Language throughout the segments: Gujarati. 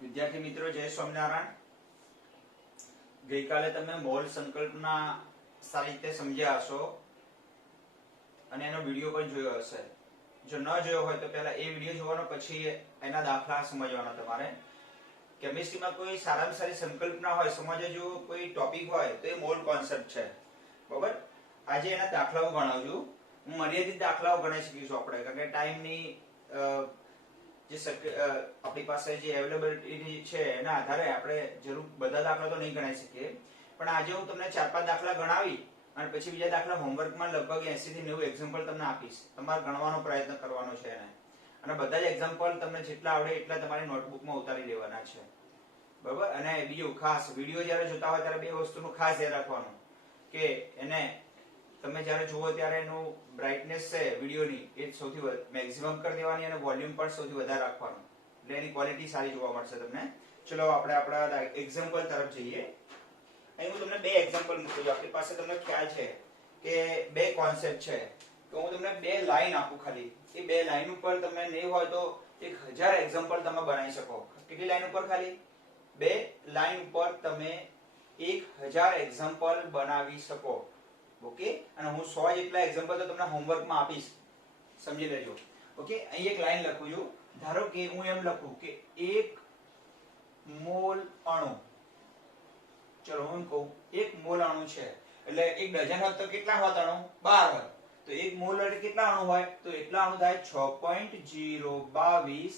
વિદ્યાર્થી મિત્રો, જય સ્વામિનારાયણ। ગઈકાલે તમે મોલ સંકલ્પના સારી રીતે સમજ્યા હશો અને એનો વિડીયો પણ જોયો હશે। જો ન જોયો હોય તો પહેલા એ વિડીયો જોવાનો, પછી એના દાખલા સમજવાના તમારે। કેમિસ્ટ્રીમાં કોઈ સારામાં સારી સંકલ્પના હોય, સમજવા જો કોઈ ટોપિક હોય તો એ મોલ કોન્સેપ્ટ છે, બરાબર। આજે એના દાખલાઓ ગણાવજો। હું મર્યાદિત દાખલાઓ ગણી શીખીશું આપણે, કારણ કે ટાઈમની જે આપણી પાસે જે અવેલેબિલિટી છે એના આધારે આપણે જરૂર બધા દાખલા તો નહીં ગણાવી શકીએ, પણ આજે હું તમને 4-5 દાખલા ગણાવી અને પછી બીજા દાખલા હોમવર્કમાં લગભગ 80 થી 90 એક્ઝામ્પલ તમને આપીશ। તમારે ગણવાનો પ્રયત્ન કરવાનો છે એને, અને બધા જ એક્ઝામ્પલ તમને જેટલા આવડે એટલા તમારી નોટબુકમાં ઉતારી લેવાના છે, બરાબર। અને બીજું ખાસ, વિડીયો જ્યારે જોતા હોય ત્યારે બે વસ્તુનું ખાસ ધ્યાન રાખવાનું કે એને તમે જ્યારે જુઓ ત્યારે એનું બ્રાઇટનેસ છે વિડીયોની એ સૌથી મેક્સિમમ કરી દેવાની અને વોલ્યુમ પણ સૌથી વધારે રાખવાનું, એટલે એની ક્વોલિટી સારી જોવા મળશે તમને। ચલો આપણે આપણા એક્ઝામ્પલ તરફ જઈએ। અહીં હું તમને બે એક્ઝામ્પલ મૂકું છું। આપણી પાસે તમને ખ્યાલ છે કે બે કોન્સેપ્ટ છે, તો હું તમને બે લાઈન આપું ખાલી, એ બે લાઈન ઉપર તમે નહીં હોય તો 1000 એક્ઝામ્પલ તમે બનાવી શકો। કેટલી લાઈન ઉપર? ખાલી બે લાઈન ઉપર તમે 1000 એક્ઝામ્પલ બનાવી શકો, ઓકે। અને હું 100 જેટલા એક્ઝામ્પલ તો તમને હોમવર્કમાં આપીશ, સમજી લેજો, ઓકે। અહીં એક લાઈન લખું છું, ધારો કે હું એમ લખું કે 1 મોલ અણુ, ચલો હું કહું 1 મોલ અણુ છે, એટલે 1 ડઝન હોત તો કેટલા હોત અણુ? 12 હોત। તો 1 મોલ એટલે કેટલા અણુ હોય? તો એટલા અણુ થાય 6.022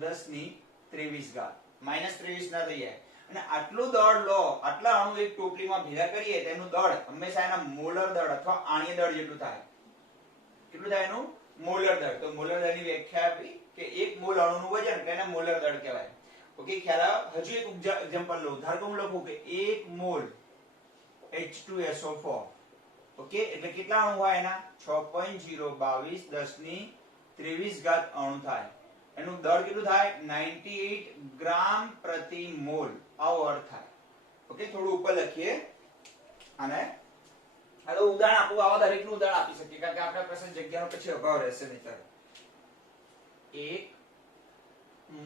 10⁻23 -23 ના થઈ જાય। અને આટલું દળ લો, આટલા અણુ એક ટોપલીમાં ભેગા કરીએ તેનું દળ હંમેશા એના મોલર દળ અથવા આણ્ય દળ જેટલું થાય। કેટલું થાય એનું? મોલર દળ। તો મોલર દળની વ્યાખ્યા આપી કે 1 મોલ અણુનું વજન એટલે એને મોલર દળ કહેવાય, ઓકે। ખ્યાલ આવે? હજુ એક એક્ઝામ્પલ લઉં, ધારો કે હું લખું કે 1 મોલ H2SO4, ઓકે। એટલે કેટલા અણુ હોય એના? 6.022 10⁻23 અણુ થાય। એનું દળ કેટલું થાય? 98 ગ્રામ પ્રતિ મોલ, આવો અર્થ થાય, ઓકે। થોડું ઉપર લખીએ અને હવે ઉદાહરણ આપું, આવા દરેકનું ઉદાહરણ આપી શકીએ, કારણ કે આપણા પાસે જગ્યાનો પછી અભાવ રહેશે નહીતર। 1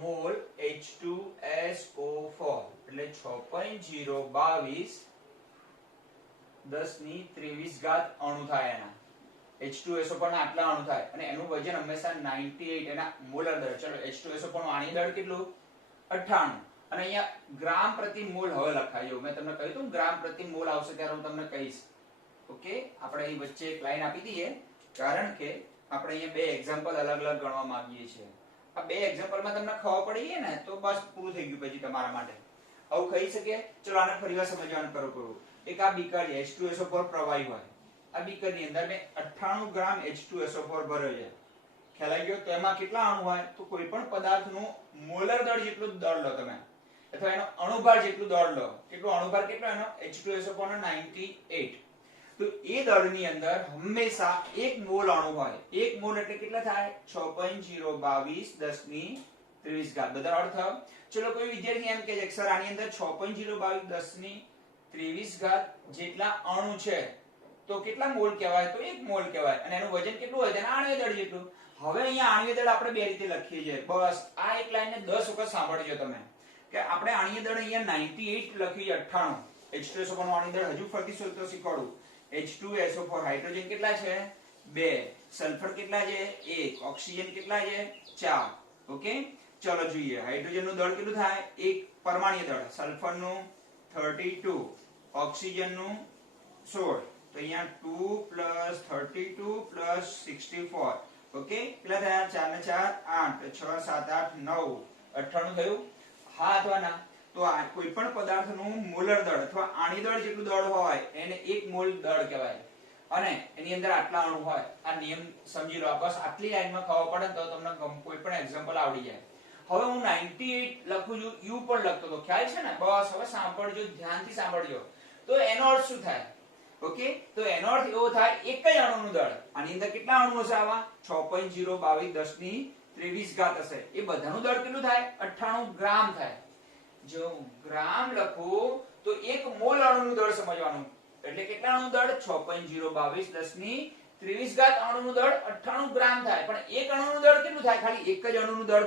મોલ H2SO4 એટલે 6.022 10⁻23 અણુ થાય એના। H2SO4 ના આટલા અણુ થાય અને એનું વજન હંમેશા 98, એના મોલર દળ, ચલો H2SO4 નું આણ્ય દળ કેટલું? 98, અને અહીંયા ગ્રામ પ્રતિ મોલ હવે લખાયો, મેં તમને કહ્યું હતું ગ્રામ પ્રતિ મોલ આવશે ત્યારે હું તમને કહીશ, ઓકે। આપણે અહીં વચ્ચે એક લાઈન આપી દઈએ, કારણ કે આપણે અહીંયા બે એક્ઝામ્પલ અલગ અલગ ગણવા માંગીએ છીએ। આ બે એક્ઝામ્પલમાં તમને ખબર પડી ગઈ ને તો બસ પૂરું થઈ ગયું પછી તમારા માટે। આવું કહી શકે? ચલો આને ફરીવાર સમજવાનું કરું। એક આ બીકર છે, H2SO4 પ્રવાહી હોય, આ બીકરની અંદર મેં 98 ગ્રામ H2SO4 ભર્યો છે, ખ્યાલ આવી ગયો? તો એમાં કેટલા અણુ હોય? તો કોઈ પણ પદાર્થનું મોલર દળ જેટલું દળ લો તમે, અથવા એનો અણુભાર જેટલું દળ લો। કેટલું અણુભાર? કેટલો એનો? H2SO4 નો 98। તો એ દળની અંદર હંમેશા 1 મોલ અણુ હોય। 1 મોલ એટલે કેટલા થાય? 6.022 10⁻23। બધા અર્થ થયો? ચલો કોઈ વિદ્યાર્થી એમ કહે છે કે સર આની અંદર 6.022 10⁻23 જેટલા અણુ છે, તો કેટલા મોલ કહેવાય? તો 1 મોલ કહેવાય, અને એનું વજન કેટલું હોય? તેના આણ્ય દળ જેટલું। હવે અહીંયા આણ્ય દળ આપણે બે રીતે લખીએ છીએ, બસ આ એક લાઈનને 10 વખત સાંભળજો તમે, કે આપણે આણ્ય દળ અહીંયા 98 લખીએ, 98। H2SO4 નું આણ્ય દળ હજુ ફરીથી સૂત્ર શીખવાડું। H2SO4 હાઇડ્રોજન કેટલા છે? 2, સલ્ફર કેટલા છે? 1, ઓક્સિજન કેટલા છે? 4, ઓકે। ચલો જોઈએ હાઇડ્રોજન નું દળ કેટલું થાય? 1 પરમાણ્વીય દળ, સલ્ફર નું 32, ઓક્સિજન નું 16, તો અહીંયા 2 + 32 + 64, ઓકે। કેટલા થયા? 4 ને 4 8, 6 7 8 9, 98 થયું? હા અથવા ના? તો આ કોઈ પણ પદાર્થનું મોલર દળ અથવા આણ્ય દળ જેટલું દળ હોય એને 1 મોલ દળ કહેવાય, અને એની અંદર આટલા અણુ હોય। આ નિયમ સમજી લો, બસ આટલી લાઈનમાં ખબર પડે તો તમને કોઈ પણ એક્ઝામ્પલ આવડી જાય। હવે હું 98 લખું છું, યુ પણ લખતો તો, ખ્યાલ છે ને? બસ હવે સાંભળજો, ધ્યાનથી સાંભળજો। તો એનો અર્થ શું થાય? ઓકે, તો એનો અર્થ એવો થાય એક જ અણુનું દળ, આની અંદર કેટલા અણુ હશે? આવા 6.022 10⁻23 હશે। એ બધાનું દળ કેટલું થાય? 98 ગ્રામ થાય। જો ગ્રામ લખું તો 1 મોલ અણુનું દળ સમજવાનું, એટલે કેટલા અણુનું દળ? 6.022 23 ઘાત અણુનું દળ 98 ગ્રામ થાય, પણ એક અણુનું દળ કેટલું થાય? ખાલી એક જ અણુનું દળ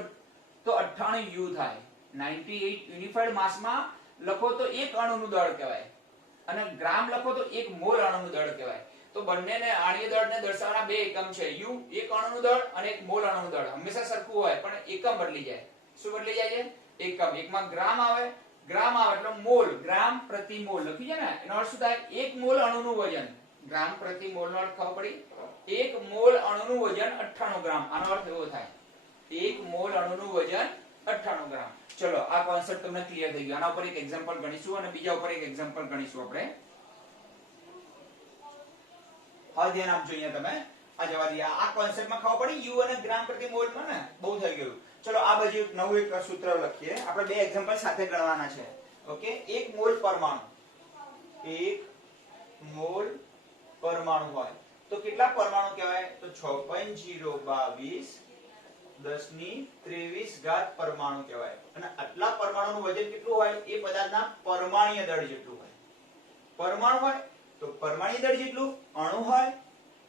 તો 98 યુ થાય. 98 યુનિફાઈડ માસમાં લખો તો એક અણુનું દળ કહેવાય, અને ગ્રામ લખો તો એક મોલ અણુનું દળ કહેવાય. તો બંનેને આણીય દળને દર્શાવવાના બે એકમ છે, યુ એક અણુનું દળ અને એક મોલ અણુનું દળ. હંમેશા સરખું હોય પણ એકમ બદલી જાય. શું બદલી જાય છે? એકમ. એકમાં ગ્રામ આવે, ગ્રામ આવે એટલે મોલ, ગ્રામ પ્રતિ મોલ લખ્યું છે ને, એનો અર્થ શું થાય? એક મોલ અણુનું વજન. ગ્રામ પ્રતિ મોલ નો અર્થ ખબર પડી? એક મોલ અણુનું વજન 98 ગ્રામ. આનો અર્થ એવો થાય, એક મોલ અણુનું વજન 98 ગ્રામ. ચલો આ કોન્સેપ્ટ તમને ક્લિયર થઈ ગયો. આના ઉપર એક એક્ઝામ્પલ ગણીશું અને બીજા ઉપર એક એક્ઝામ્પલ ગણીશું આપણે. હા ધ્યાન આપજો અહીંયા તમે. આ જવા દે. આ કોન્સેપ્ટમાં ખબર પડી યુ અને ગ્રામ પ્રતિ મોલ માં ને? બહુ થઈ ગયું. ચલો આ બાજુ એક નવું એક સૂત્ર લખીએ. આપણે બે એક્ઝામ્પલ સાથે ગણવાના છે. ઓકે, એક મોલ પરમાણુ, એક મોલ પરમાણુ હોય તો કેટલા પરમાણુ કહેવાય? તો 6.022 1023 ઘાત પરમાણુ કહેવાય. અને આટલા પરમાણુનું વજન કેટલું હોય? એ પદાર્થના પરમાણ્વીય દળ જેટલું હોય. પરમાણુ હોય તો પરમાણ્વીય દળ જેટલું, અણુ હોય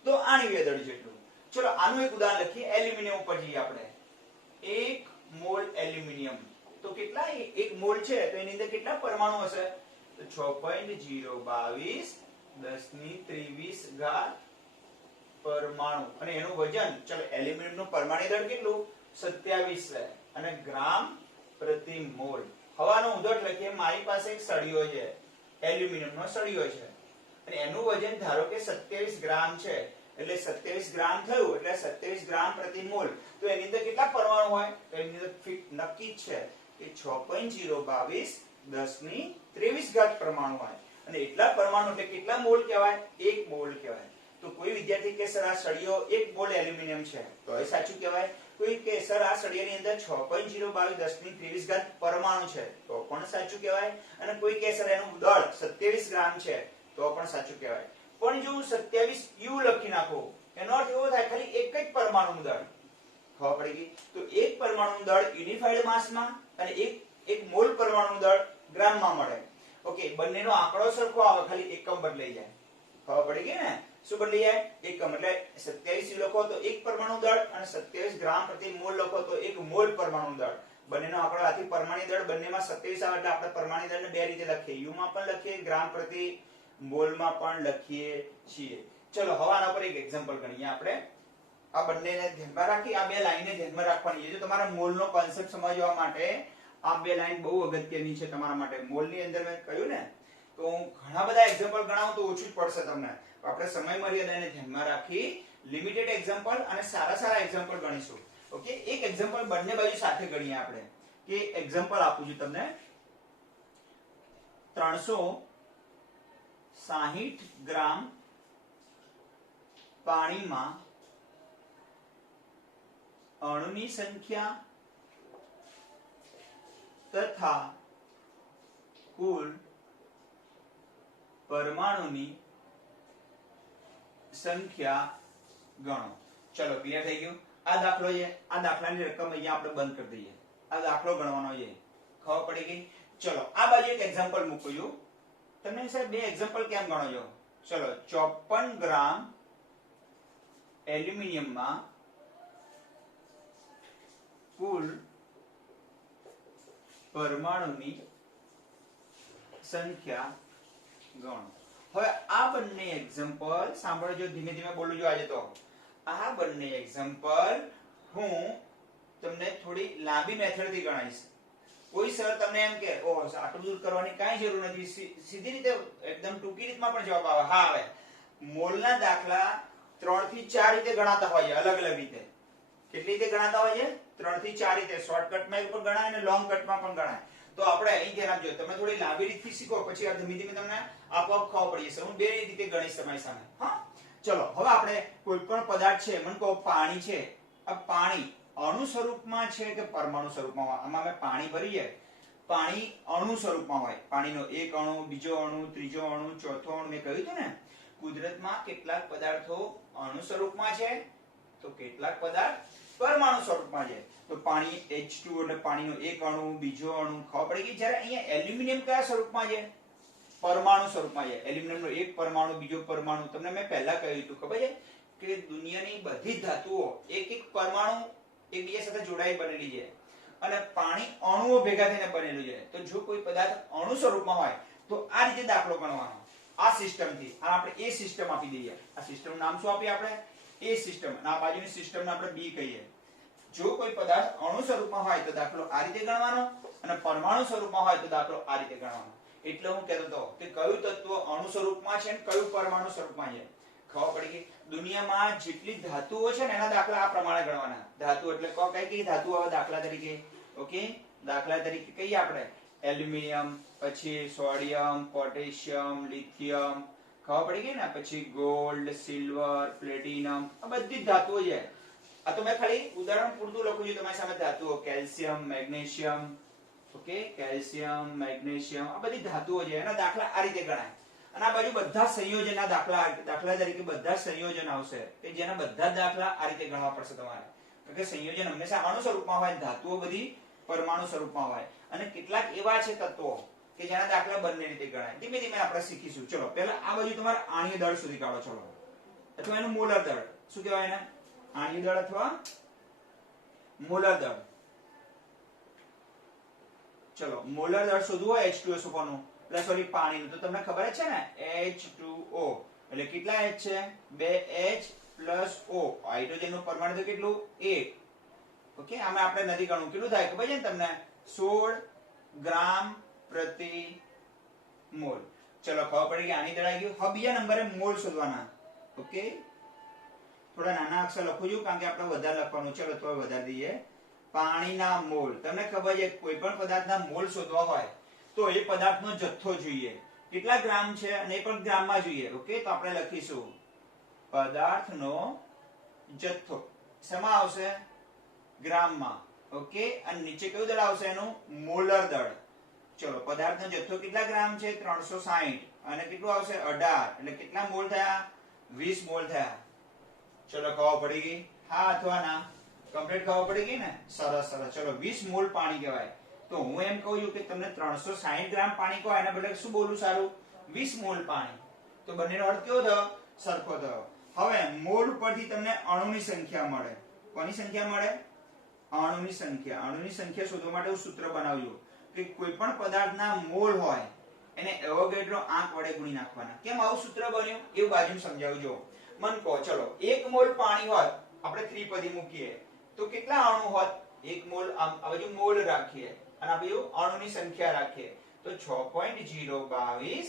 તો આણ્વીય દળ જેટલું. ચલો આનું એક ઉદાહરણ લખીએ. એલ્યુમિનિયમ ઉપર જઈએ આપણે. 1 મોલ એલ્યુમિનિયમ તો કેટલા? એક મોલ છે તો એની અંદર કેટલા પરમાણુ હશે? તો 6.022 1023 ઘાત પરમાણુ. અને એનું વજન, ચલો એલ્યુમિનિયમનું પરમાણુ દળ કેટલું? 27 છે અને ગ્રામ પ્રતિ મોલ. હવાનો ઉધોટ લખીએ. મારી પાસે એક સળિયો છે, એલ્યુમિનિયમનો સળિયો છે, અને એનું વજન ધારો કે 27 ગ્રામ છે, એટલે 27 ગ્રામ થયું એટલે 27 ગ્રામ પ્રતિ મોલ. તો એની અંદર કેટલા પરમાણુ હોય? તો એની અંદર નક્કી છે કે 6.022 1023 ઘાત પરમાણુ હોય. અને એટલા પરમાણુ એટલે કેટલા મોલ કહેવાય? એક મોલ કહેવાય. તો કોઈ વિદ્યાર્થી કે સર આ સળિયો એક મોલ એલ્યુમિનિયમ છે, તો એ સાચું કહેવાય. કોઈ કે સર આ સળિયાની અંદર 6.022 1023 ઘાત પરમાણુ છે, તો પણ સાચું કહેવાય. અને કોઈ કે સર એનું દળ 27 ગ્રામ છે, તો પણ સાચું કહેવાય. પણ જો 27 યુ લખી નાખો, એનો અર્થ એવો થાય ખાલી એક જ પરમાણુનું દળ. ખબર પડી ગઈ? તો એક પરમાણુનું દળ યુનિફાઈડ માસમાં અને એક મોલ પરમાણુનું દળ ગ્રામમાં મળે. ઓકે, બંનેનો આંકડો સરખો આવે, ખાલી એકમ બદલાઈ જાય. ખબર પડી ગઈ ને? શું બદલી જાય? એકમ. એટલે 27 યુ લખો તો એક પરમાણુ દળ, અને 27 ગ્રામ પ્રતિ મોલ લખો તો એક મોલ પરમાણુ દળ. બંનેનો આંકડો આથી પરમાણુ દળ બંનેમાં 27 આવે એટલે આપણે પરમાણુ દળને બે રીતે લખીએ. યુ માં પણ લખીએ, ગ્રામ પ્રતિ મોલમાં પણ લખીએ છીએ. ચલો હવે આના પર એક એક્ઝામ્પલ ગણીએ આપણે. આ બંનેને ધ્યાનમાં રાખી, આ બે લાઈનને ધ્યાનમાં રાખવાની છે. જો તમારા મોલનો કોન્સેપ્ટ સમજવા માટે આ બે લાઈન બહુ અગત્યની છે તમારા માટે. મોલની અંદર મેં કહ્યું ને, તો હું ઘણા બધા એક્ઝામ્પલ ગણાવું તો ઓછું જ પડશે તમને. આપણે સમય મર્યાદાને ધ્યાનમાં રાખી લિમિટેડ એક્ઝામ્પલ અને સારા સારા એક્ઝામ્પલ ગણીશું. ઓકે, એક એક્ઝામ્પલ બંને બાજુ સાથે ગણીએ આપણે. કે એક્ઝામ્પલ આપું છું તમને. 360 ગ્રામ પાણીમાં અણુની સંખ્યા તથા કુલ પરમાણુની સંખ્યા ગણો. ચલો ક્લિયર થઈ ગયું? આ દાખલો છે, આ દાખલાની રકમ અહીંયા આપણે બંધ કરી દઈએ. આ દાખલો ગણવાનો છે. ખબર પડી ગઈ? ચલો આ બાજુ એક એક્ઝામ્પલ મૂકું છું. તમે સાહેબ બે એક્ઝામ્પલ કેમ ગણો છો? ચલો 54 ગ્રામ એલ્યુમિનિયમમાં કુલ પરમાણુની સંખ્યા ગણો. હવે આ બંને એક્ઝામ્પલ સાંભળજો, ધીમે ધીમે બોલું છું આજે તો. આ બંને એક્ઝામ્પલ હું તમને થોડી લાંબી મેથડથી ગણાવીશ. કોઈ સર તમને એમ કે ઓહ આટલું દૂર કરવાની કાંઈ જરૂર નથી, સીધી રીતે એકદમ ટૂંકી રીતમાં પણ જવાબ આવે. હા આવે. મોલના દાખલા 3 થી 4 રીતે ગણાતા હોય છે, અલગ અલગ રીતે. કેટલી રીતે ગણાતા હોય છે? 3 થી 4 રીતે. શોર્ટકટમાં પણ ગણાય અને લોંગ કટમાં પણ ગણાય. તો આપણે અહીં ધ્યાન આપજો. તમે થોડી લાંબી રીતથી શીખો, પછી ધીમે ધીમે તમને આપોઆપ ખબર પડી જશે. હું બે રીતે ગણીશ તમારી સામે. હા, ચલો હવે આપણે કોઈ પણ પદાર્થ છે, મને કહો પાણી છે. આ પાણી અણુ સ્વરૂપમાં છે કે પરમાણુ સ્વરૂપમાં હોય? આમાં મેં પાણી ભરીએ. પાણી અણુ સ્વરૂપમાં હોય. પાણીનો એક અણુ, બીજો અણુ, ત્રીજો અણુ, ચોથો અણુ. મેં કહ્યું હતું ને, કુદરતમાં કેટલાક પદાર્થો અણુ સ્વરૂપમાં છે તો કેટલાક પદાર્થ પરમાણુ સ્વરૂપમાં છે. તો પાણી H2 એટલે પાણીનો એક અણુ, બીજો અણુ. ખબર પડી ગઈ? જ્યારે અહીંયા એલ્યુમિનિયમ કયા સ્વરૂપમાં છે? પરમાણુ સ્વરૂપમાં છે. એલ્યુમિનિયમનો એક પરમાણુ, બીજો પરમાણુ. તમને મેં પહેલા કહ્યું હતું, ખબર છે? કે દુનિયાની બધી જ ધાતુઓ એક એક પરમાણુ એકબીજા સાથે જોડાઈ બનેલી છે અને પાણી અણુઓ ભેગા થઈને બનેલું છે. તો જો કોઈ પદાર્થ અણુ સ્વરૂપમાં હોય તો આ રીતે દાખલો ગણવાનો. આ સિસ્ટમથી આપણે એ સિસ્ટમ આપી દઈએ. આ સિસ્ટમનું નામ શું આપીએ આપણે? એ સિસ્ટમ. અને આ બાજુની સિસ્ટમને આપણે બી કહીએ. જો કોઈ પદાર્થ અણુ સ્વરૂપમાં હોય તો દાખલો આ રીતે ગણવાનો અને પરમાણુ સ્વરૂપમાં હોય તો દાખલો આ રીતે ગણવાનો. એટલે હું કહેતો હતો કે કયું તત્વ અણુ સ્વરૂપમાં છે અને કયું પરમાણુ સ્વરૂપમાં છે. ખબર પડી ગઈ? દુનિયામાં જેટલી ધાતુઓ છે ને એના દાખલા આ પ્રમાણે ગણવાના. ધાતુ એટલે કઈ ધાતુ આવે દાખલા તરીકે? ઓકે, દાખલા તરીકે કહીએ આપણે એલ્યુમિનિયમ, પછી સોડિયમ, પોટેશિયમ, લિથિયમ. ખબર પડી ગઈ ને? પછી ગોલ્ડ, સિલ્વર, પ્લેટિનમ. આ બધી જ ધાતુઓ છે. આ તો મેં ખાલી ઉદાહરણ પૂરતું લખું છું તમારી સામે. ધાતુઓ calcium, magnesium. Okay, calcium, magnesium, આ બધી ધાતુઓ છે. એના દાખલા આ રીતે ગણાય. અને આ બાજુ બધા સંયોજનના દાખલા તરીકે બધા સંયોજન આવશે કે જેના બધા દાખલા આ રીતે ગણવા પડશે તમારે. કારણ કે સંયોજન હંમેશા અણુ સ્વરૂપમાં હોય, ધાતુઓ બધી પરમાણુ સ્વરૂપમાં હોય. અને કેટલાક એવા છે તત્વો કે જેના દાખલા બંને રીતે ગણાય. ધીમે ધીમે આપણે શીખીશું. ચલો પહેલા આ બાજુ તમારે આણ્વીય દળ શોધી કાઢો. ચલો, અથવા એનું મોલર દળ. શું કહેવાય એને? આણ્વીય દળ અથવા મોલર દળ. ચલો, મોલર દળ શોધવું હોય H2SO4 નું, સોરી પાણીનું, તો તમને ખબર જ છે ને H2O એટલે કેટલા H છે? 2H plus O. હાઇડ્રોજનનું પરમાણુ તો કેટલું? 1. ઓકે, આમાં આપણે નથી ગણવું. કેટલું થાય ખબર છે ને તમને? 16 ગ્રામ પ્રતિ મોલ. ચલો, ખબર પડી કે આની દળ આવી ગયું. હવે બીજા નંબરે મોલ શોધવાના. ઓકે, થોડા નાના અક્ષર લખું છું કારણ કે આપણે વધારે લખવાનું. ચલો તો વધારી દઈએ. પાણીના મોલ. તમને ખબર છે કોઈ પણ પદાર્થના મોલ શોધવા હોય તો એ પદાર્થનો જથ્થો જોઈએ. કેટલા ગ્રામ છે અને એ પણ ગ્રામમાં જોઈએ. ઓકે, તો આપણે લખીશું પદાર્થનો જથ્થો. શેમાં આવશે? ગ્રામમાં. ઓકે, અને નીચે કયું દળ આવશે? એનું મોલર દળ. ચલો, પદાર્થનો જથ્થો કેટલા ગ્રામ છે? 360. અને કેટલું આવશે? 18. એટલે કેટલા મોલ થયા? 20 મોલ થયા. ચલો, ખબર પડી ગઈ? હા અથવા ના? કમ્પ્લીટ ખબર પડી ગઈ ને? સરસ સરસ. ચલો, 20 મોલ પાણી કહેવાય. તો હું એમ કહું છું કે તમને 360 ગ્રામ પાણી કહો એના બદલે શું બોલું સારું? 20 મોલ પાણી. તો બંનેનો અર્થ કેવો થયો? સરખો થયો. હવે મોલ ઉપરથી તમને અણુની સંખ્યા મળે. કોની સંખ્યા મળે? અણુની સંખ્યા. અણુની સંખ્યા શોધવા માટે હું સૂત્ર બનાવ્યું કે કોઈ પણ પદાર્થના મોલ હોય એને એવોગાડ્રો આંક વડે ગુણી નાખવાના. કેમ આવું સૂત્ર બન્યું એવું બાજુ સમજાવજો. મન કહો. ચલો, 1 મોલ પાણી હોત, આપણે ત્રિપદી મૂકીએ તો કેટલા અણુ હોત? 1 મોલ. આ બાજુ મોલ રાખીએ અને આ બાજુ અણુની સંખ્યા રાખીએ તો 6.022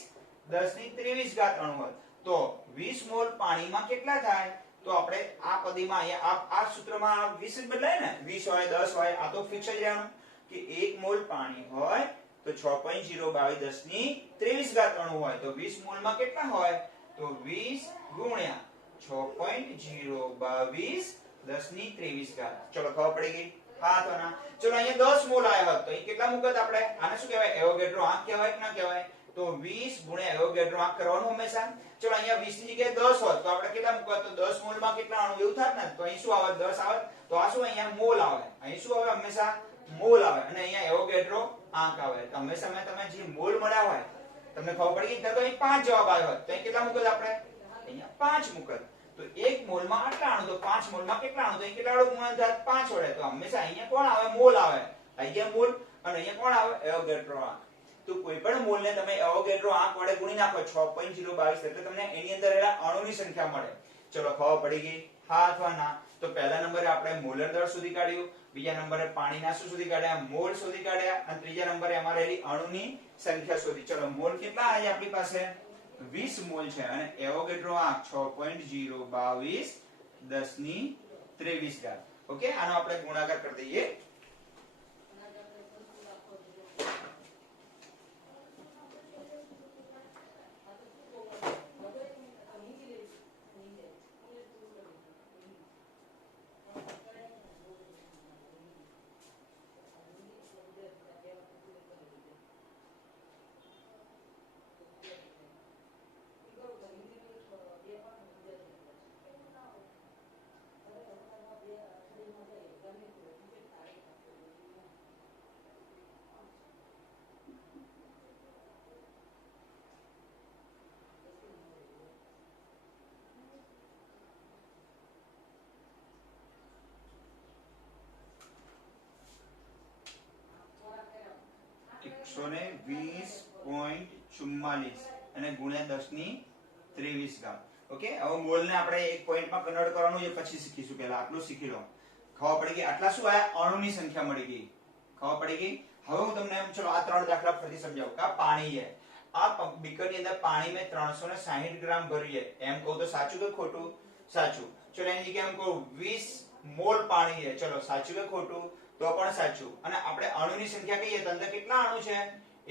10⁻23 અણુ હોત. તો 20 મોલ પાણીમાં કેટલા થાય? તો આપણે આ પદીમાં અહીંયા આ સૂત્રમાં 20 જ બદલાય ને? 20 હોય 10 હોય, આ તો ફિક્સ જ રહેવાનું કે 1 મોલ પાણી હોય તો 6.022 10⁻23 અણુ હોય. તો 20 મોલમાં કેટલા હોય? તો 20 ગુણ્યા 6.022 10⁻23. ચલો, ખબર પડી ગઈ? હા તો ના? ચલો, અહીંયા 10 મોલ આવ્યા હોત તો અહીં કેટલા મૂકત આપણે? આને શું કહેવાય? એવોગાડ્રો આંક કહેવાય કે ના કહેવાય? તો 20 ગુણ્યા એવોગાડ્રો આંક કરવાનું હંમેશા. ચલો, અહીંયા 20 ની જગ્યાએ 10 હોત તો આપણે કેટલા મૂકત? તો 10 મોલમાં કેટલા અણુ? એવું થાય ને? તો અહીં શું આવે? 10 આવે. તો આ શું? અહીંયા મોલ આવે. અહીં શું આવે? હંમેશા મોલ આવે. અને અહીંયા એવોગાડ્રો આંક આવે. તો હંમેશા તમે જે મોલ મળ્યા હોય તમને ખબર પડી ગઈ? તો અહીં 5 જવાબ આવ્યો હોત તો અહીં કેટલા મૂકત આપણે? અહીંયા 5 મૂકત. તો 1 મોલમાં આટલા અણુ, તો 5 મોલમાં કેટલા અણુ? તો અહીં કેટલા અણુ ગુણન થાય? 5 વડે. તો હંમેશા અહીંયા કોણ આવે? મોલ આવે. અહીંયા મોલ અને અહીંયા કોણ આવે? એવોગાડ્રો આંક. તો કોઈ પણ મોલને તમે એવોગાડ્રો આંક વડે ગુણી નાખો 6.022 એટલે તમને એની અંદર રહેલા અણુની સંખ્યા મળે. ચલો, ખબર પડી ગઈ? હા અથવા ના? તો પહેલા નંબરે આપણે મોલર દળ શોધી કાઢ્યું, બીજા નંબરે પાણીના શું શોધી કાઢ્યા? મોલ શોધી કાઢ્યા, અને ત્રીજા નંબરે અમારે રહેલી અણુની સંખ્યા શોધી. ચલો, મોલ કેટલા આવ્યા આપણી પાસે? 20 મોલ છે અને એવોગાડ્રો આંક 6.022 10⁻23. ઓકે, આનો આપણે ગુણાકાર કરી દઈએ. 120.44 અને ગુણ્યા 1023 ઘાત. ઓકે, હવે મોલ ને આપણે એક પોઈન્ટમાં કન્વર્ટ કરવાનું છે, પછી શીખીશું. પહેલા આટલું શીખી લો. ખબર પડી ગઈ? આટલા શું આયા? અણુની સંખ્યા મળી ગઈ. ખબર પડી ગઈ? હવે હું તમને ચલો આ ત્રણ દાખલા ફરીથી સમજાવું કે આ પાણી છે. આ બીકર ની અંદર પાણી મેં 360 ગ્રામ ભર્યું છે. એમ કહું તો સાચું કે ખોટું? સાચું. ચલો એની જગ્યાએ એમ કહું 20 મોલ પાણી છે. ચલો સાચું કે ખોટું? તો પણ સાચું. અને આપણે અણુની સંખ્યા કહીએ તો અંદર કેટલા અણુ છે?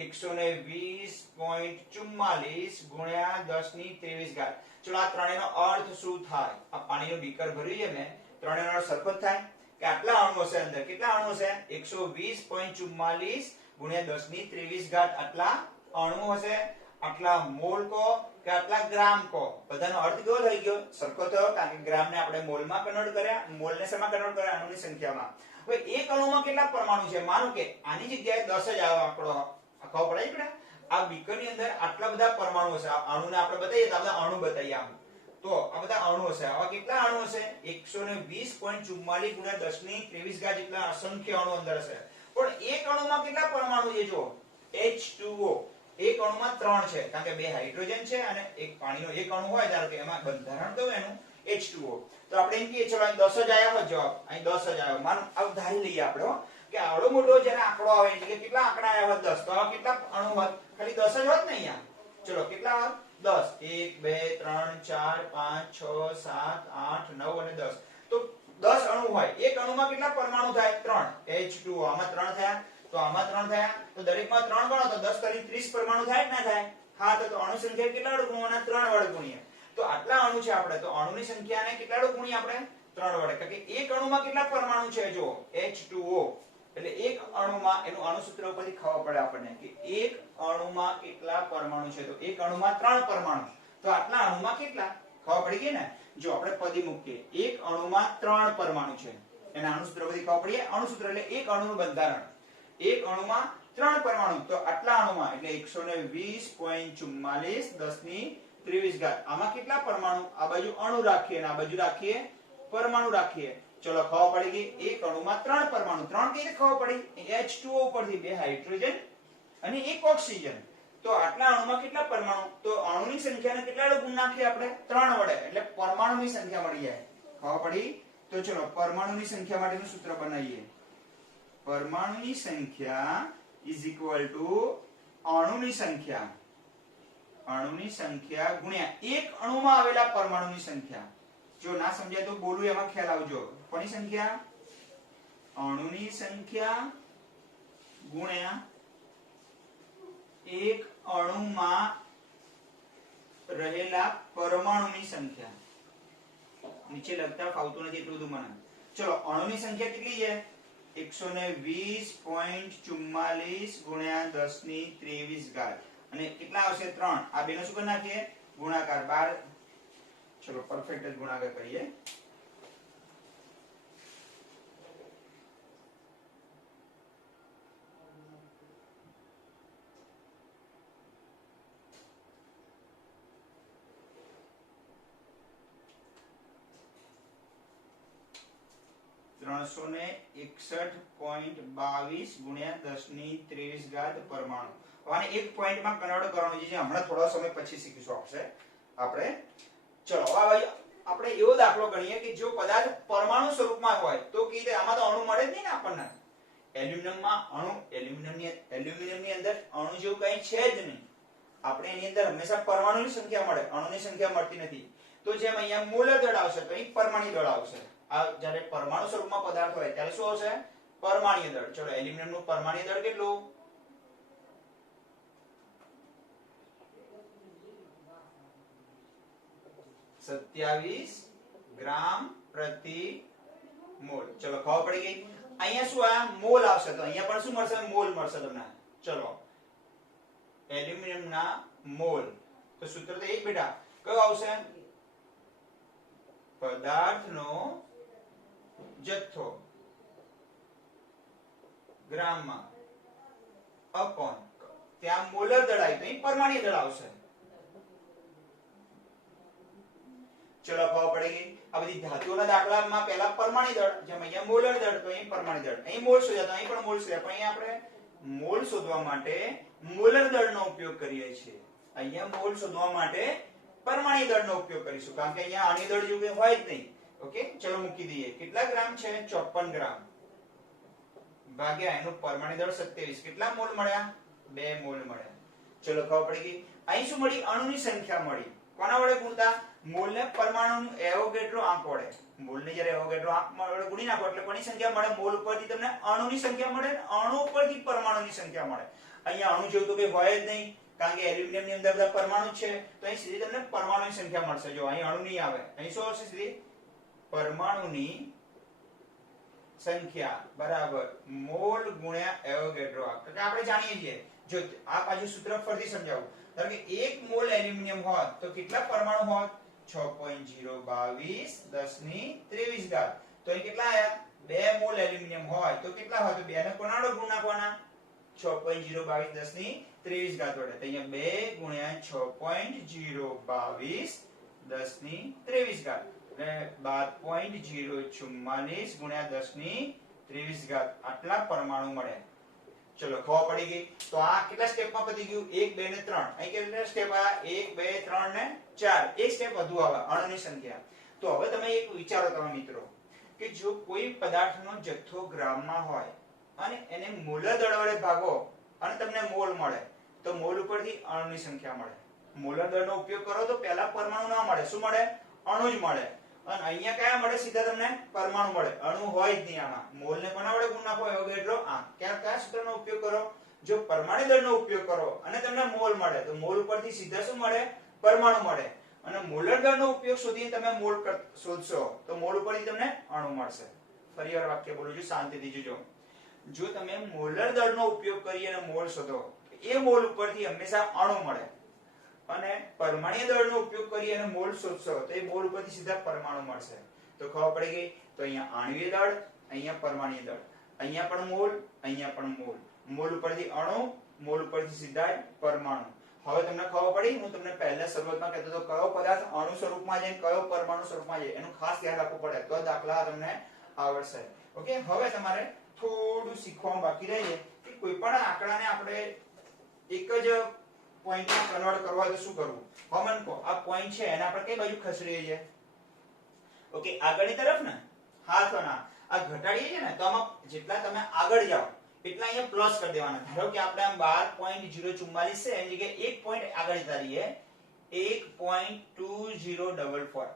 120.44 ગુણ્યા 1023 ઘાત. ચલો આ ત્રણેયનો અર્થ શું થાય? આ પાણીનું બીકર ભર્યું છે મેં, ત્રણેયનો અર્થ સરખો જ થાય કે આટલા અણુ હશે અંદર. કેટલા અણુ હશે? 120.44 ગુણ્યા 1023 ઘાત. આટલા અણુ હશે. આટલા મોલ કો કે આટલા ગ્રામ કો? બધાનો અર્થ કેવો થઈ ગયો? સરખો થયો, કારણ કે ગ્રામ ને આપણે મોલમાં કન્વર્ટ કર્યા, મોલ ને શેમાં કન્વર્ટ કર્યા? અણુની સંખ્યામાં. હવે એક અણુમાં કેટલા પરમાણુ છે? માનો કે આની જગ્યાએ 10 જ આવ્યો આંકડો. ખબર પડે છે? આ બીકર ની અંદર આટલા બધા પરમાણુ હશે. આ અણુને આપણે બતાવીએ તો આ બધા અણુ બતાવીએ આમ. તો આ બધા અણુ હશે. આવા કેટલા અણુ હશે? 120.44 ગુણ્યા 1023 ઘાત જેટલા અસંખ્ય અણુ અંદર હશે. પણ એક અણુમાં કેટલા પરમાણુ છે? જો H2O એક અણુમાં 3 છે, કારણ કે બે હાઇડ્રોજન છે અને એક પાણીનો એક અણુ હોય, ધારો કે એમાં બંધારણ કયું એનું? H2O. તો આપણે એમ કહીએ ચલો અહીં 10 જ આવ્યો જવાબ, અહીં 10 જ આવ્યો. માનો આવ ધારી લઈએ આપણે હો કે આવડો મોટો જ્યારે આંકડો આવે એટલે કે કેટલા આંકડા આવ્યા? 10. તો આ કેટલા અણુ હોત? ખાલી 10 જ હોત ને અહીંયા. ચલો કેટલા હોત? 10. 1 2 3 4 5 6 7 8 9 અને 10. તો 10 અણુ હોય. એક અણુમાં કેટલા પરમાણુ થાય? 3. H2O આમાં 3 થયા, તો આમાં 3 થયા, તો દરેકમાં 3 ગણો તો 10 કરી 30 પરમાણુ થાય કે ના થાય? હા. તો અણુ સંખ્યા કેટલા વડે ગુણવાના? 3 વડે ગુણીએ. તો આટલા અણુ છે આપણે, તો અણુની સંખ્યાને કેટલા વડે ગુણીએ આપણે? 3 વડે. કારણ કે એક અણુમાં કેટલા પરમાણુ છે? જો H2O એટલે એક અણુમાં, એનું અણુ સૂત્ર ઉપરથી ખબર પડે આપણને કે એક અણુમાં કેટલા પરમાણુ છે. તો એક અણુમાં 3 પરમાણુ. તો આટલા અણુમાં કેટલા? ખબર પડી ગઈ ને? જો આપણે પદી મૂકીએ, એક અણુમાં 3 પરમાણુ છે. એના અણુ સૂત્ર ઉપરથી ખબર પડી. અણુ સૂત્ર એટલે એક અણુનું બંધારણ. એક અણુમાં 3 પરમાણુ. તો આટલા અણુમાં એટલે 120.44 1023 ઘાત. આમાં કેટલા પરમાણુ? આ બાજુ અણુ રાખીએ અને આ બાજુ રાખીએ પરમાણુ રાખીએ. ચલો ખબર પડી ગઈ. એક અણુમાં 3 પરમાણુ. 3 કઈ રીતે ખબર પડી? H2O ઉપરથી બે હાઇડ્રોજન અને એક ઓક્સિજન. તો આટલા અણુમાં કેટલા પરમાણુ? તો અણુની સંખ્યાને કેટલા વડે ગુણ નાખીએ આપણે? 3 વડે. એટલે પરમાણુની સંખ્યા મળી જાય. ખબર પડી? તો ચલો પરમાણુની સંખ્યા માટેનું સૂત્ર બનાવીએ. પરમાણુની સંખ્યા ઇઝ ઇક્વલ ટુ અણુની સંખ્યા. અણુની સંખ્યા ગુણ્યા એક અણુમાં આવેલા પરમાણુની સંખ્યા. જો ના સમજાય તો બોલું, એમાં ખ્યાલ આવજો. કોની સંખ્યા? અણુની સંખ્યા ગુણ્યા એક અણુમાં રહેલા પરમાણુની સંખ્યા. નીચે લખતા ફાવતું નથી એટલું બધું મને. ચલો અણુની સંખ્યા કેટલી છે? 120.44 ગુણ્યા 1023 ઘાત. અને કેટલા આવશે? 3. આ બેનો શું કરી નાખીએ? ગુણાકાર. 12. ચલો પરફેક્ટ જ ગુણાકાર કરીએ. ત્રણસો ને 61.22 ગુણ્યા 1023 ઘાત પરમાણુ. આને એક પોઈન્ટમાં કન્વર્ટ કરવાનું છે, જે હમણાં થોડા સમય પછી શીખીશું આપણે. ચલો હવે આપણે એવો દાખલો ગણીએ કે જો પદાર્થ પરમાણુ સ્વરૂપમાં હોય તો કે આમાં તો અણુ મળે જ નહીં ને આપણને. એલ્યુમિનિયમમાં અણુ, એલ્યુમિનિયમની અંદર અણુ જેવું કંઈ છે જ નહીં. આપણે એની અંદર હંમેશા પરમાણુની સંખ્યા મળે, અણુની સંખ્યા મળતી નથી. તો જેમ અહીંયા મોલર દળ આવશે તો અહીં પરમાણુ દળ આવશે. આ જ્યારે પરમાણુ સ્વરૂપમાં પદાર્થ હોય ત્યારે શું આવશે? પરમાણુ દળ. ચલો એલ્યુમિનિયમનું પરમાણુ દળ કેટલું? 27 ગ્રામ પ્રતિ મોલ. ચલો ખબર પડી ગઈ. અહીંયા શું આ મોલ આવશે, તો અહીંયા પણ શું મળશે? મોલ મળશે તમને. ચલો એલ્યુમિનિયમના મોલ. તો સૂત્ર તો એક બેટા કયું આવશે? પદાર્થનો જથ્થો ગ્રામમાં અપોન ત્યાં મોલર દળ આવી તો અહીં પરમાણુ દળ આવશે. ચલો ખબર પડી ગઈ. આ બધી ધાતુઓના દાખલામાં પહેલા પરમાણુ દળ, જેમ અહીંયા મોલર દળ તો અહીં પરમાણુ દળ. અહીં મોલ શોધ્યા તો અહીં પણ મોલ શોધ્યા, પણ અહીં આપણે મોલ શોધવા માટે મોલર દળનો ઉપયોગ કરીએ છીએ. અહીંયા મોલ શોધવા માટે પરમાણ્વીય દળનો ઉપયોગ કરીશું કારણ કે અહીંયા અણ્વીય દળ જેવું કંઈ હોય જ નહીં. ઓકે, ચલો મૂકી દઈએ. કેટલા ગ્રામ છે? 54 ગ્રામ ભાગ્યા એનું પરમાણ્વીય દળ 27. કેટલા મોલ મળ્યા? 2 મોલ મળ્યા. ચલો ખબર પડી ગઈ. અહીં શું મળી? અણુની સંખ્યા મળી. કોના વડે ગુણતા? મોલને પરમાણુનું એવોગેડ્રો આંક વડે. મોલને જ્યારે એવોગેડ્રો આંક વડે ગુણી નાખો એટલે કોની સંખ્યા મળે? મોલ ઉપરથી તમને અણુની સંખ્યા મળે, અણુ ઉપરથી પરમાણુની સંખ્યા મળે. અહીંયા અણુ જેવું તો કંઈ હોય જ નહીં કારણ કે એલ્યુમિનિયમની અંદર બધા પરમાણુ છે, તો અહીં સીધી તમને પરમાણુની સંખ્યા મળશે. જો અહીં અણુ નહીં આવે, અહીં શું આવશે? સીધી પરમાણુની સંખ્યા બરાબર મોલ ગુણ્યા એવોગેડ્રો આંક. એટલે આપણે જાણીએ છીએ, જો આ પાછું સૂત્ર ફરીથી સમજાવું. ધારો કે 1 મોલ એલ્યુમિનિયમ હોત તો કેટલા પરમાણુ હોત? 6.022 1023 ઘાત. તો અહીં કેટલા આયા? 2 મોલ એલ્યુમિનિયમ હોય તો કેટલા હોય? તો 2 ને કોના વડે ગુણ નાખવાના? 6.022 1023 ઘાત વડે. તો અહીંયા 2 ગુણ્યા 6.022 1023 ઘાત એટલે 12.044 ગુણ્યા 1023 ઘાત. આટલા પરમાણુ મળે. ચલો ખબર પડી ગઈ. તો આ કેટલા સ્ટેપમાં પતી ગયું? 1 2 ને 3. અહીં કેટલા સ્ટેપ આયા? 1 2 3 ને 4. એક સ્ટેપ વધુ આવે અણુની સંખ્યા. તો હવે તમે એક વિચારો તમે મિત્રો કે જો કોઈ પદાર્થનો જથ્થો ગ્રામમાં હોય અને એને મોલર દળ વડે ભાગો અને તમને મોલ મળે તો મોલ ઉપરથી અણુની સંખ્યા મળે. મોલર દળનો ઉપયોગ કરો તો પહેલા પરમાણુ ના મળે. શું મળે? અણુ જ મળે. અને અહીંયા કયા મળે? સીધા તમને પરમાણુ મળે. અણુ હોય જ નહીં આમાં. મોલને કોના વડે ગુણ નાખો? એવોગેડ્રો આંક. કયા સૂત્રનો ઉપયોગ કરો? જો પરમાણુ દળનો ઉપયોગ કરો અને તમને મોલ મળે તો મોલ ઉપરથી સીધા શું મળે? પરમાણુ મળે. અને મોલર દળનો ઉપયોગ શોધીને તમે મોલ શોધશો તો મોલ ઉપરથી તમને અણુ મળશે. ફરીવાર વાક્ય બોલું છું, શાંતિથી જોજો. જો તમે મોલર દળનો ઉપયોગ કરી અને મોલ શોધો એ મોલ ઉપરથી હંમેશા અણુ મળે. અને પરમાણ્વીય દળનો ઉપયોગ કરી અને મોલ શોધશો તો એ મોલ ઉપરથી સીધા પરમાણુ મળશે. તો ખબર પડી ગઈ. તો અહીંયા આણ્વીય દળ, અહીંયા પરમાણ્વીય દળ, અહીંયા પણ મોલ, અહીંયા પણ મોલ. મોલ ઉપરથી અણુ, મોલ ઉપરથી સીધા પરમાણુ. હવે તમને ખબર પડી. હું તમને પહેલા શરૂઆતમાં કહેતો હતો કયો પદાર્થ અણુ સ્વરૂપમાં છે કયો પરમાણુ સ્વરૂપમાં છે એનું ખાસ ધ્યાન રાખવું પડે તો દાખલા તમને આવડશે. ઓકે, હવે તમારે થોડું શીખવાનું બાકી રહે છે કે કોઈ પણ આંકડાને આપણે એક જ પોઈન્ટમાં કન્વર્ટ કરવા હોય તો શું કરવું? કોમન કો આ પોઈન્ટ છે એને આપણે કઈ બાજુ ખસેડીએ છીએ? ઓકે, આગળની તરફ ને? હા તો ના, આ ઘટાડીએ છીએ ને તો આમાં જેટલા તમે આગળ જાઓ એટલા અહીંયા પ્લસ કરી દેવાના. ધારો કે આપણે આમ 12.044 છે એની જગ્યાએ એક પોઈન્ટ આગળ જતા રહીએ 1.2044.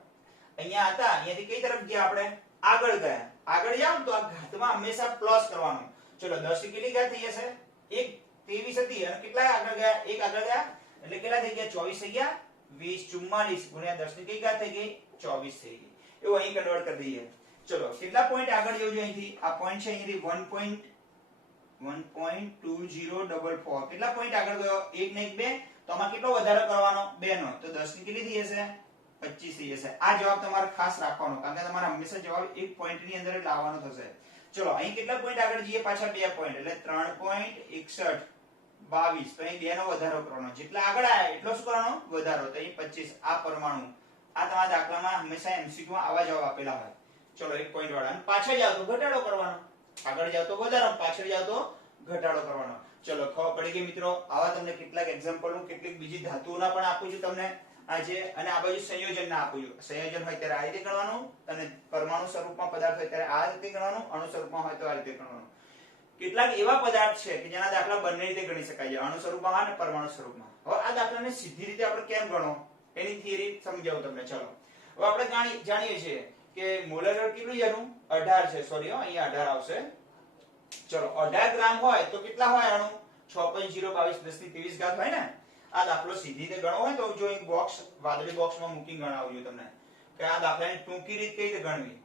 અહીંયા હતા, અહીંયાથી કઈ તરફ ગયા? આપણે આગળ ગયા. આગળ જાવ તો આ ઘાતમાં હંમેશા પ્લસ કરવાનું. ચલો 10 ની કેટલી ઘાત થઈ જશે? 1 23 હતી અને કેટલા આગળ ગયા? 1 આગળ ગયા એટલે કેટલા થઈ ગયા? 24 થઈ ગયા. 20 44 ગુણ્યા 10 ની કઈ ઘાત થઈ ગઈ? 24 થઈ ગઈ. એવું અહીં કન્વર્ટ કરી દઈએ. ચલો કેટલા પોઈન્ટ આગળ જવું જોઈએ અહીંથી? આ પોઈન્ટ છે અહીંથી 1.2044. કેટલા પોઈન્ટ આગળ ગયો? 1 ને 1 2. તો આમાં કેટલો વધારો કરવાનો? 2 નો. તો 10 ની કેટલી થઈ જશે? 25 થઈ જશે. આ જવાબ તમારે ખાસ રાખવાનો કારણ કે તમારે હંમેશા જવાબ એક પોઈન્ટ ની અંદર જ લાવવાનો થશે. ચલો અહીં કેટલા પોઈન્ટ આગળ જઈએ? પાછા 2 પોઈન્ટ એટલે 3.6122. તો અહીં 2 નો વધારો કરવાનો. જેટલા આગળ આયા એટલો શું કરવાનો? વધારો. તો અહીં 25. આ પરમાણુ. આ તમારા દાખલામાં હંમેશા એમસીક્યુ માં આવા જવાબ આપેલા હોય. ચલો એક પોઈન્ટ વાળા. અને પાછળ જાવ તો ઘટાડો કરવાનો. આગળ જાવ તો વધારો, પાછળ જાવ તો ઘટાડો કરવાનો. ચલો ખબર પડી ગઈ મિત્રો. આવા તમને કેટલાક એક્ઝામ્પલ હું કેટલીક બીજી ધાતુઓના પણ આપું છું તમને આજે, અને આ બાજુ સંયોજન ના આપું છું. સંયોજન હોય ત્યારે આ રીતે ગણવાનું અને પરમાણુ સ્વરૂપમાં પદાર્થ હોય ત્યારે આ રીતે ગણવાનું, અણુ સ્વરૂપમાં હોય તો આ રીતે ગણવાનું. કેટલાક એવા પદાર્થ છે કે જેના દાખલા બંને રીતે ગણી શકાય છે, અણુ સ્વરૂપમાં અને પરમાણુ સ્વરૂપમાં. હવે આ દાખલાને સીધી રીતે આપણે કેમ ગણો એની થિયરી સમજાવું તમને. ચલો હવે આપણે જાણીએ છીએ કે મોલર દળ કેટલું છે એનું? 18 છે. સોરી અહીંયા 18 આવશે. ચલો 18 ગ્રામ હોય તો કેટલા હોય અણુ? 6.022 1023 ઘાત હોય ને. આ દાખલો સીધી રીતે ગણવો હોય તો જો એક બોક્સ વાદળી બોક્સમાં મૂકી ગણાવું તમને કે આ દાખલાની ટૂંકી રીત કઈ રીતે ગણવી.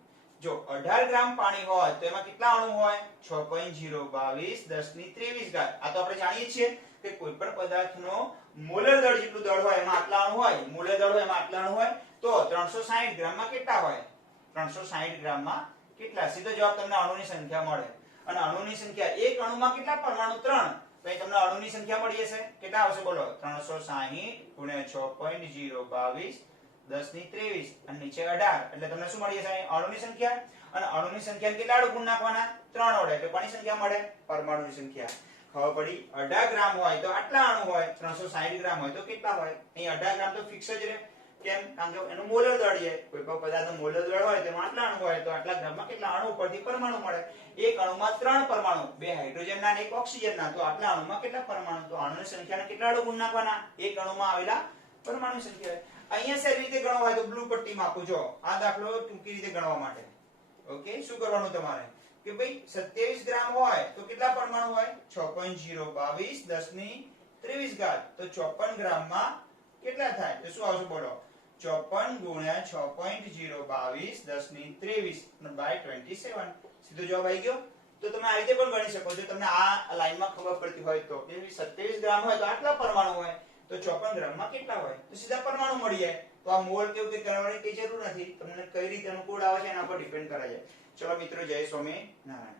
જો 18 ગ્રામ પાણી હોય તો એમાં કેટલા અણુ હોય? 6.022 1023 ઘાત. આ તો આપણે જાણીએ છીએ કે કોઈ પણ પદાર્થનો મોલર દળ જેટલું દળ હોય એમાં આટલા અણુ હોય, મોલર દળ હોય એમાં આટલા અણુ હોય તો 360 ગ્રામમાં કેટલા હોય? 360 ગ્રામમાં કેટલા? સીધો જવાબ તમને અણુની સંખ્યા મળે. અને અણુની સંખ્યા એક અણુમાં કેટલા પરમાણુ? 3. તો અહીં તમને અણુની સંખ્યા મળી જશે. કેટલા આવશે બોલો? 360 ગુણ્યા 6.022 1023 અને નીચે 18 એટલે તમને શું મળી જશે? અણુની સંખ્યા. અને અણુની સંખ્યાને કેટલા વડે ગુણ નાખવાના? 3 વડે. એટલે કોની સંખ્યા મળે? પરમાણુની સંખ્યા. ખબર પડી? 18 ગ્રામ હોય તો આટલા અણુ હોય, 360 ગ્રામ હોય તો કેટલા હોય? અહીં 18 ગ્રામ તો ફિક્સ જ રહે. કેમ? કારણ કે એનું મોલર દળ છે. કોઈ પણ પદાર્થનો મોલર દળ હોય તેમાં આટલા અણુ હોય તો આટલા ગ્રામમાં કેટલા અણુ પરથી પરમાણુ મળે. એક અણુમાં 3 પરમાણુ, 2 હાઇડ્રોજનના અને 1 ઓક્સિજનના. તો આટલા અણુમાં કેટલા પરમાણુ? તો અણુની સંખ્યાને કેટલા વડે ગુણ નાખવાના? એક અણુમાં આવેલા પરમાણુની સંખ્યા. અહીંયા સારી રીતે ગણવા હોય તો બ્લુ પટ્ટીમાં આપું જો. આ દાખલો ટૂંકી રીતે ગણવા માટે. ઓકે, શું કરવાનું તમારે? કે ભાઈ 27 ગ્રામ હોય તો કેટલા પરમાણુ હોય? 6.022 10 ની 23 ઘાત. તો 54 ગ્રામમાં કેટલા થાય? તો શું આવશે બોલો? 54 ગુણ્યા 6.022 10 ની 23 બાય 27. સીધો જવાબ આવી ગયો. તો તમે આ રીતે પણ ગણી શકો છો. તમને આ લાઈનમાં ખબર પડતી હોય તો કે 27 ગ્રામ હોય તો આટલા પરમાણુ હોય તો 54 ગ્રામમાં કેટલા હોય? તો સીધા પરમાણુ મળી જાય. તો આ મોલ કેવું કે કરવાની કઈ જરૂર નથી. તમને કઈ રીતે અનુકૂળ આવે છે એના પર ડિપેન્ડ કરે છે. ચલો મિત્રો, જય સ્વામિનારાયણ.